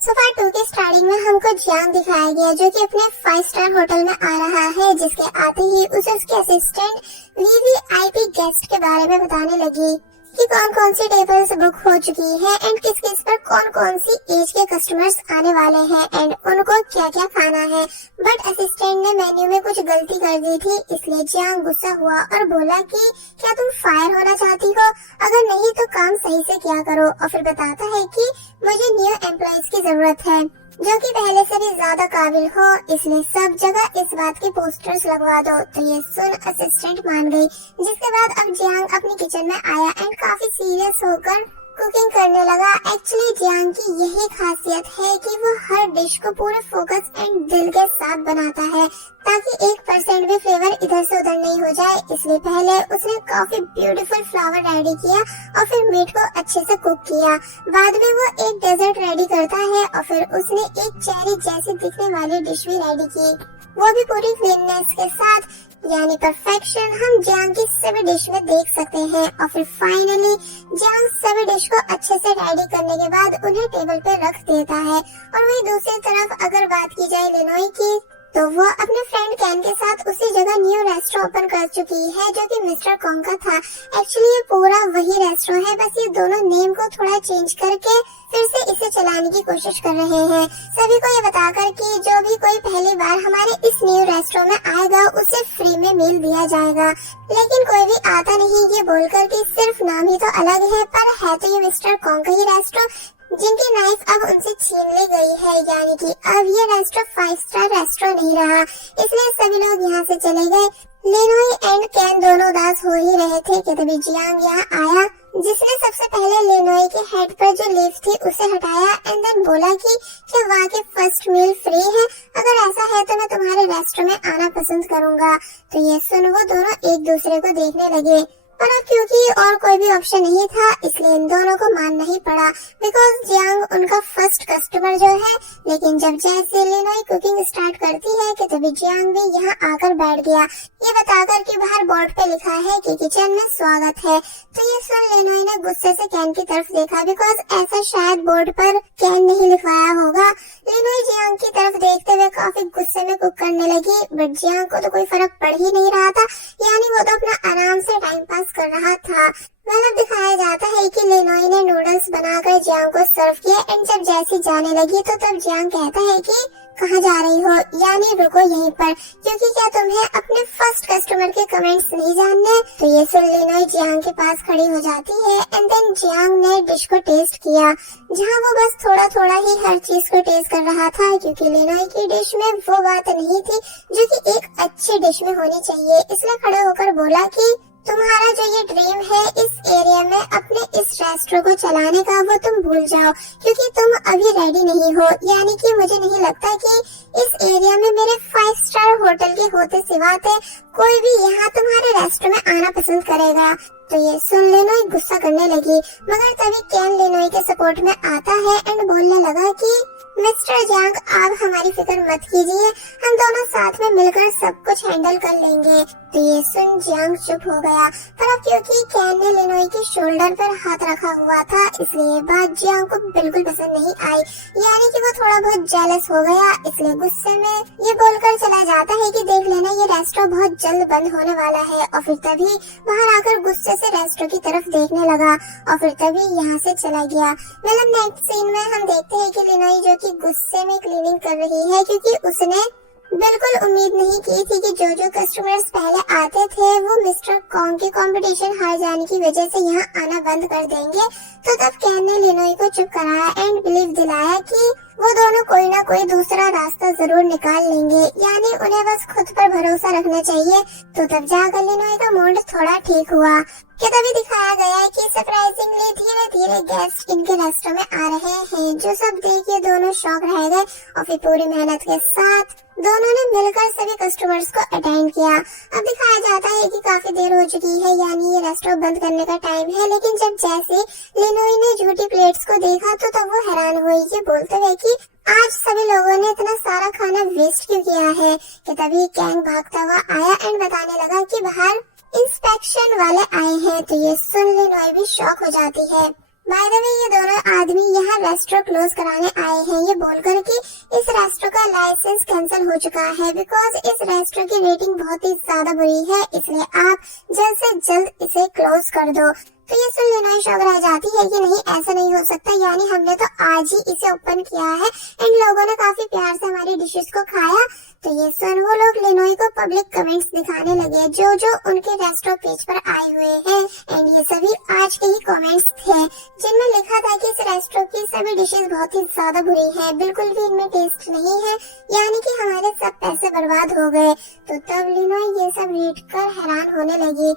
Part 2 के starting में हमको जियांग दिखाया गया जो कि अपने 5 स्टार होटल में आ रहा है, जिसके आते ही उसे उसके असिस्टेंट वीवीआईपी गेस्ट के बारे में बताने लगी कि कौन कौन सी टेबल्स बुक हो चुकी है एंड किस किस पर कौन कौन सी एज के कस्टमर्स आने वाले हैं एंड उनको क्या क्या खाना है। बट असिस्टेंट ने मेन्यू में कुछ गलती कर दी थी, इसलिए जियांग गुस्सा हुआ और बोला कि क्या तुम फायर होना चाहती हो? अगर नहीं तो काम सही से किया करो। और फिर बताता है कि मुझे न्यू एम्प्लॉइज की जरूरत है जो कि पहले से भी ज्यादा काबिल हो, इसलिए सब जगह इस बात के पोस्टर्स लगवा दो। तो ये सुन असिस्टेंट मान गई, जिसके बाद अब जियांग अपनी किचन में आया एंड काफी सीरियस होकर कुकिंग करने लगा। एक्चुअली जियांग की यही खासियत है कि वो हर डिश को पूरे फोकस एंड दिल के साथ बनाता है ताकि 1% भी फ्लेवर इधर से उधर नहीं हो जाए। इसलिए पहले उसने काफी ब्यूटीफुल फ्लावर रेडी किया और फिर मीट को अच्छे से कुक किया। बाद में वो एक डेजर्ट रेडी करता है और फिर उसने एक चेरी जैसी दिखने वाली डिश भी रेडी की, वो भी पूरी क्लीननेस के साथ, यानी परफेक्शन हम जियांग की सभी डिश में देख सकते हैं। और फिर फाइनली जियांग सभी डिश को अच्छे से रेडी करने के बाद उन्हें टेबल पे रख देता है। और वही दूसरी तरफ अगर बात की जाए लिनोई की, तो वो अपने फ्रेंड कैन के साथ उसी जगह न्यू रेस्टोरेंट ओपन कर चुकी है जो कि मिस्टर कॉन्ग का था। एक्चुअली ये पूरा वही रेस्टोरेंट है, बस ये दोनों नेम को थोड़ा चेंज करके फिर से इसे चलाने की कोशिश कर रहे हैं, सभी को ये बताकर कि जो भी कोई पहली बार हमारे इस न्यू रेस्टोरेंट में आएगा उसे फ्री में मील दिया जाएगा। लेकिन कोई भी आता नहीं ये बोलकर कि सिर्फ नाम ही तो अलग है, पर है तो ये मिस्टर कॉन्ग का ही रेस्टोरेंट जिनकी नाइफ अब उनसे छीन ली गई है, यानी कि अब ये रेस्टोरेंट 5 स्टार रेस्टोरेंट नहीं रहा। इसलिए सभी लोग यहाँ से चले गए। लिनोई एंड कैन दोनों उदास हो ही रहे थे कि तभी जियांग यहाँ आया, जिसने सबसे पहले लिनोई के हेड पर जो लीफ थी उसे हटाया एंड देन बोला कि क्या वहाँ की फर्स्ट मील फ्री है? अगर ऐसा है तो मैं तुम्हारे रेस्टोरेंट में आना पसंद करूँगा। तो ये सुन वो दोनों एक दूसरे को देखने लगे, पर अब क्योंकि और कोई भी ऑप्शन नहीं था इसलिए इन दोनों को मानना ही पड़ा, बिकॉज जियांग उनका फर्स्ट कस्टमर जो है। लेकिन जब जैसे लिनोई कुकिंग स्टार्ट करती है कि तभी जियांग भी यहाँ आकर बैठ गया, ये बताकर कि बाहर बोर्ड पे लिखा है कि किचन में स्वागत है। तो ये सुन लिनोई ने गुस्से से कैन की तरफ देखा, बिकॉज ऐसा शायद बोर्ड पर कैन नहीं लिखवाया होगा। लिनोई जियांग की तरफ देखते हुए काफी गुस्से में कुक करने लगी, बट जियांग को तो कोई फर्क पड़ ही नहीं रहा था, यानी वो तो अपना आराम से टाइम पास कर रहा था। मतलब दिखाया जाता है कि लिनोई ने नूडल्स बनाकर जियांग को सर्व किया एंड जब जैसी जाने लगी तो तब जियांग कहता है कि कहाँ जा रही हो, यानी रुको यहीं पर, क्योंकि क्या तुम्हें अपने फर्स्ट कस्टमर के कमेंट्स नहीं जानने? तो ये सुन लिनोई जियांग के पास खड़ी हो जाती है एंड देन जियांग ने डिश को टेस्ट किया, जहाँ वो बस थोड़ा थोड़ा ही हर चीज को टेस्ट कर रहा था, क्योंकि लिनोई की डिश में वो बात नहीं थी जो कि एक अच्छी डिश में होनी चाहिए। इसलिए खड़े होकर बोला कि तुम्हारा जो ये ड्रीम है इस एरिया में अपने इस रेस्टोरेंट को चलाने का, वो तुम भूल जाओ, क्योंकि तुम अभी रेडी नहीं हो। यानी कि मुझे नहीं लगता कि इस एरिया में मेरे 5 स्टार होटल के होते सिवाते कोई भी यहाँ तुम्हारे रेस्टोरेंट में आना पसंद करेगा। तो ये सुन लिनोई गुस्सा करने लगी, मगर तभी कैन लिनोई के सपोर्ट में आता है एंड बोलने लगा कि मिस्टर जियांग आप हमारी फिक्र मत कीजिए, हम दोनों साथ में मिलकर सब कुछ हैंडल कर लेंगे। तो ये सुन जियांग चुप हो गया, पर अब क्योंकि कैन ने लिनोई के शोल्डर पर हाथ रखा हुआ था इसलिए ये बात जियांग को बिल्कुल पसंद नहीं आई, यानी कि वो थोड़ा बहुत जेलस हो गया। इसलिए गुस्से में ये बोलकर चला जाता है कि देख लेना ये रेस्टोरेंट बहुत जल्द बंद होने वाला है। और फिर तभी बाहर आकर गुस्से से रेस्टोरेंट की तरफ देखने लगा और फिर तभी यहाँ से चला गया। मतलब नेक्स्ट सीन में हम देखते हैं कि लिनोई जो कि गुस्से में क्लीनिंग कर रही है, क्योंकि उसने बिल्कुल उम्मीद नहीं की थी कि जो कस्टमर्स पहले आते थे वो मिस्टर कॉन्ग के कंपटीशन हार जाने की वजह से यहाँ आना बंद कर देंगे। तो तब कैन ने लिनोई को चुप कराया एंड बिलीव दिलाया कि वो दोनों कोई ना कोई दूसरा रास्ता जरूर निकाल लेंगे, यानी उन्हें बस खुद पर भरोसा रखना चाहिए। तो तब जाकर लिनोई का मूड थोड़ा ठीक हुआ कि तभी दिखाया गया है कि सरप्राइजिंगली धीरे धीरे गेस्ट इनके रेस्टोरेंट में आ रहे हैं, जो सब देख के दोनों शॉक रह गए। और फिर पूरी मेहनत के साथ दोनों ने मिलकर सभी कस्टमर्स को अटेंड किया। अब दिखाया जाता है कि काफी देर हो चुकी है, यानी ये रेस्टोरेंट बंद करने का टाइम है। लेकिन जब जैसे लिनोई ने झूठी प्लेट्स को देखा तो तब वो हैरान हुई, ये बोलते हुए कि आज सभी लोगों ने इतना सारा खाना वेस्ट क्यों किया है। कि तभी कैंग भागता हुआ आया एंड बताने लगा कि बाहर इंस्पेक्शन वाले आए हैं। तो ये सुन लिनोई भी शॉक हो जाती है, बाय द वे ये दोनों आदमी यहाँ रेस्टोरेंट क्लोज कराने आए हैं, ये बोलकर कि इस रेस्टोरेंट का लाइसेंस कैंसिल हो चुका है बिकॉज इस रेस्टोरेंट की रेटिंग बहुत ही ज्यादा बुरी है, इसलिए आप जल्द से जल्द इसे क्लोज कर दो। तो ये सुन लिनोई शॉक रह जाती है कि नहीं, ऐसा नहीं हो सकता, यानी हमने तो आज ही इसे ओपन किया है एंड लोगों ने काफी प्यार से हमारी डिशेस को खाया। तो ये सुन वो लोग लिनोई को पब्लिक कमेंट्स दिखाने लगे जो जो उनके रेस्टोरेंट पेज पर आए हुए हैं एंड ये सभी आज के ही कमेंट्स थे जिनमें लिखा था कि इस रेस्टोरेंट की सभी डिशेस बहुत ही ज्यादा बुरी है, बिल्कुल भी इनमें टेस्ट नहीं है, यानी कि हमारे सब पैसे बर्बाद हो गए। तो तब लिनोई ये सब रीड कर हैरान होने लगी।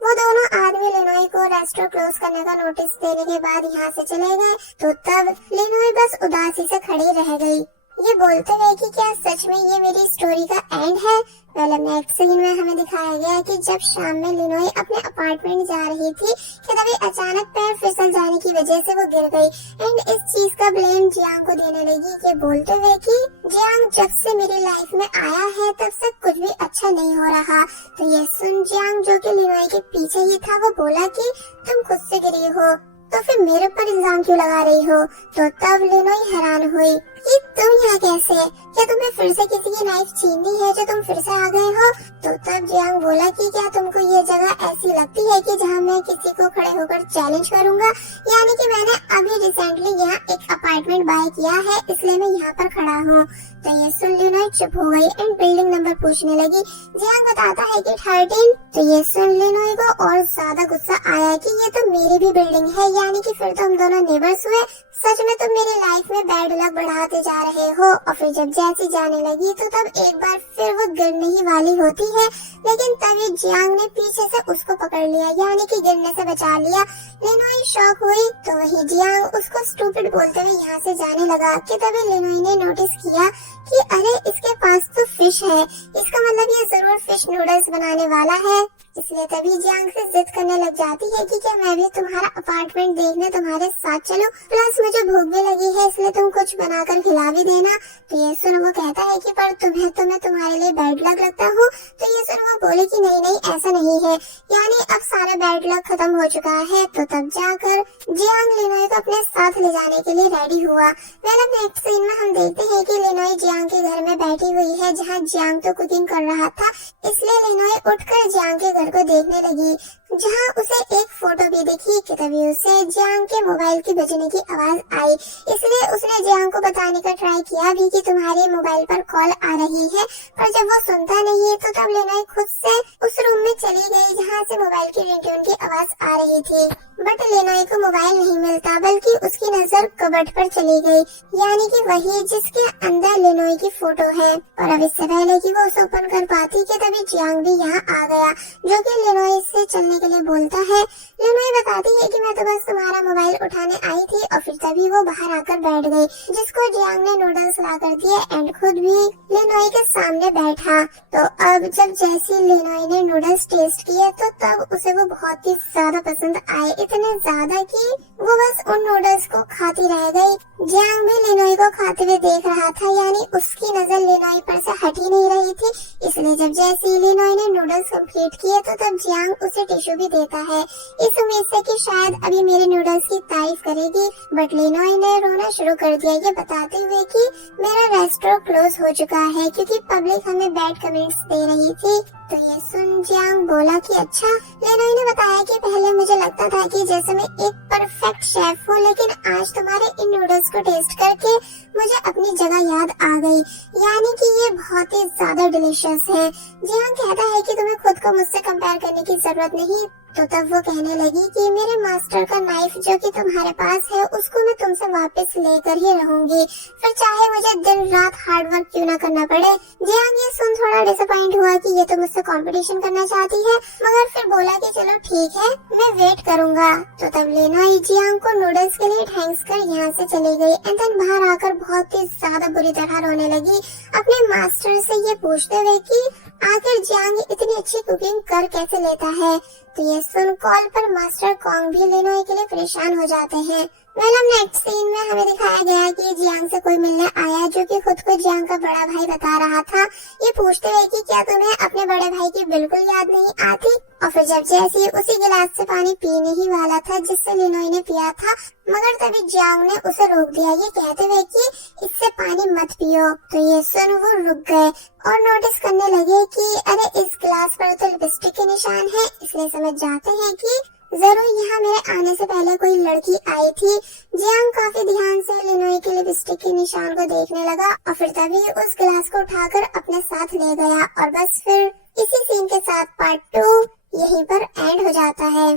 वो दोनों आदमी लिनोई को रेस्टोरेंट क्लोज करने का नोटिस देने के बाद यहाँ से चले गए। तो तब लिनोई बस उदासी से खड़ी रह गई, ये बोलते हुए कि क्या सच में ये मेरी स्टोरी का एंड है। पहले नेक्स्ट सीन में हमें दिखाया गया कि जब शाम में लिनोई अपने अपार्टमेंट जा रही थी कि तभी अचानक पैर फिसल जाने की वजह से वो गिर गई एंड इस चीज का ब्लेम जियांग को देने लगी, ये बोलते हुए कि जियांग जब से मेरी लाइफ में आया है तब से कुछ भी अच्छा नहीं हो रहा। तो ये सुन जियांग जो कि लिनोई के पीछे ही था वो बोला कि तुम खुद से गिरी हो तो फिर मेरे पर इल्जाम क्यों लगा रही हो। तो तब लिनोई हैरान हुई कि तुम यहाँ कैसे, क्या तुम्हें फिर से किसी की नाइफ छीननी है जो तुम फिर से आ गए हो। तो तब जियांग बोला कि क्या तुमको ये जगह ऐसी लगती है कि जहाँ मैं किसी को खड़े होकर चैलेंज करूँगा, यानी कि मैंने अभी रिसेंटली यहाँ एक अपार्टमेंट बाय किया है इसलिए मैं यहाँ पर खड़ा हूँ। तो ये सुन लिनोई चुप हो गई एंड बिल्डिंग नंबर पूछने लगी। जियांग बताता है कि 13। तो ये सुन लिनोई को और ज्यादा गुस्सा आया कि ये तो मेरी भी बिल्डिंग है, यानी कि फिर तो हम दोनों नेबर्स हुए, सच में तुम मेरी लाइफ में बैड लक बढ़ाते जा रहे हो। और फिर जब जैसी जाने लगी तो तब एक बार फिर वो गिरने ही वाली होती है, लेकिन तभी जियांग ने पीछे से उसको पकड़ लिया, यानी कि गिरने से बचा लिया। लिनोई शॉक हुई तो वही जियांग उसको स्टूपिड बोलते हुए यहाँ से जाने लगा कि तभी लिनोई ने नोटिस किया कि अरे इसके पास तो फिश है, इसका मतलब ये जरूर फिश नूडल्स बनाने वाला है। इसलिए तभी जियांग से जिद करने लग जाती है कि क्या मैं भी तुम्हारा अपार्टमेंट देखने तुम्हारे साथ चलूं, प्लस मुझे भूख भी लगी है इसलिए तुम कुछ बनाकर खिला भी देना। तो ये सुन वो कहता है कि पर तुम्हें तो मैं तुम्हारे लिए बैड लक लगता हूँ। तो ये सुन वो बोले कि नहीं नहीं ऐसा नहीं है, यानी अब सारा बैड लक खत्म हो चुका है। तो तब जाकर जियांग लिनोई को अपने साथ ले जाने के लिए रेडी हुआ। वेल अब नेक्स्ट सीन में हम देखते हैं कि लिनोई जियांग के घर में बैठी हुई है जहाँ जियांग तो कुकिंग कर रहा था, इसलिए लिनोई उठकर जियांग के घर को देखने लगी जहाँ उसे एक फोटो भी दिखी कि तभी उसे जियांग के मोबाइल की बजने की आवाज आई, इसलिए उसने जियांग को बताने का ट्राई किया भी कि तुम्हारे मोबाइल पर कॉल आ रही है, पर जब वो सुनता नहीं तो तब लिनोई खुद से उस रूम में चली गई जहाँ से मोबाइल की रिंगटोन की आवाज आ रही थी। बट लिनोई को मोबाइल नहीं मिलता बल्कि उसकी नजर कबर्ड पर चली गई, यानी कि वही जिसके अंदर लिनोई की फोटो है। और अब इससे पहले कि वो उसे ओपन कर पाती कि तभी जियांग भी यहाँ आ गया जो कि लिनोई से चलने के लिए बोलता है। लिनोई बताती है कि मैं तो बस तुम्हारा मोबाइल उठाने आई थी और फिर तभी वो बाहर आकर बैठ गई, जिसको जियांग ने नूडल्स ला कर दिए एंड खुद भी लिनोई के सामने बैठा। तो अब जब जैसी लिनोई ने नूडल्स टेस्ट किए तो तब उसे वो बहुत ही ज्यादा पसंद आए, इतने ज्यादा कि वो बस उन नूडल्स को खाती रह गई। जियांग भी लिनोई को खाते हुए देख रहा था, यानी उसकी नजर लिनोई पर से हट ही नहीं रही थी, इसलिए जब जैसे लिनोई ने नूडल्स कंप्लीट किए तो तब जियांग उसे टिश्यू भी देता है इस उम्मीद से कि शायद अभी मेरे नूडल्स की तारीफ करेगी। बट लिनोई ने रोना शुरू कर दिया ये बताते हुए कि मेरा रेस्टोरेंट क्लोज हो चुका है क्योंकि पब्लिक हमें बैड कमेंट्स दे रही थी। तो ये सुन जियांग बोला कि अच्छा। लिनोई ने बताया कि पहले मुझे लगता था कि जैसे मैं एक परफेक्ट शेफ हूँ, लेकिन आज तुम्हारे इन नूडल्स को टेस्ट करके मुझे अपनी जगह याद आ गई, यानी कि ये बहुत ही ज्यादा डिलीशियस है। जियांग कहता है कि तुम्हें खुद को मुझसे कंपेयर करने की जरूरत नहीं। तो तब वो कहने लगी कि मेरे मास्टर का नाइफ जो कि तुम्हारे पास है उसको मैं तुमसे वापस लेकर ही रहूंगी, फिर चाहे मुझे दिन रात हार्ड वर्क क्यों ना करना पड़े। जियांग ये सुन थोड़ा डिसअपॉइंट हुआ कि ये तो मुझसे कंपटीशन करना चाहती है, मगर फिर बोला कि चलो ठीक है मैं वेट करूंगा। तो तब लिनोई जियांग को नूडल्स के लिए थैंक्स कर यहाँ से चली गई एंड देन बाहर आकर बहुत ही ज्यादा बुरी तरह रोने लगी, अपने मास्टर से ये पूछते हुए कि आखिर जियांग इतनी अच्छी कुकिंग कर कैसे लेता है। तो ये सुन कॉल पर मास्टर कॉन्ग भी लिनोई के लिए परेशान हो जाते हैं। अब नेक्स्ट सीन में हमें दिखाया गया कि जियांग से कोई मिलने आया जो कि खुद को जियांग का बड़ा भाई बता रहा था, ये पूछते हुए कि क्या तुम्हें अपने बड़े भाई की बिल्कुल याद नहीं आती। और फिर जब जैसी उसी गिलास से पानी पीने ही वाला था जिससे लिनोई ने पिया था, मगर तभी जियांग ने उसे रोक दिया, ये कहते हुए कि इससे पानी मत पियो। तो ये सुन वो रुक गए और नोटिस करने लगे कि अरे इस गिलास पर तो लिपस्टिक के निशान है, इसलिए समझ जाते हैं कि जरूर यहाँ मेरे आने से पहले कोई लड़की आई थी। जियांग काफी ध्यान से लिनोई के लिपस्टिक के निशान को देखने लगा और फिर तभी उस गिलास को उठाकर अपने साथ ले गया। और बस फिर इसी सीन के साथ पार्ट 2 यहीं पर एंड हो जाता है।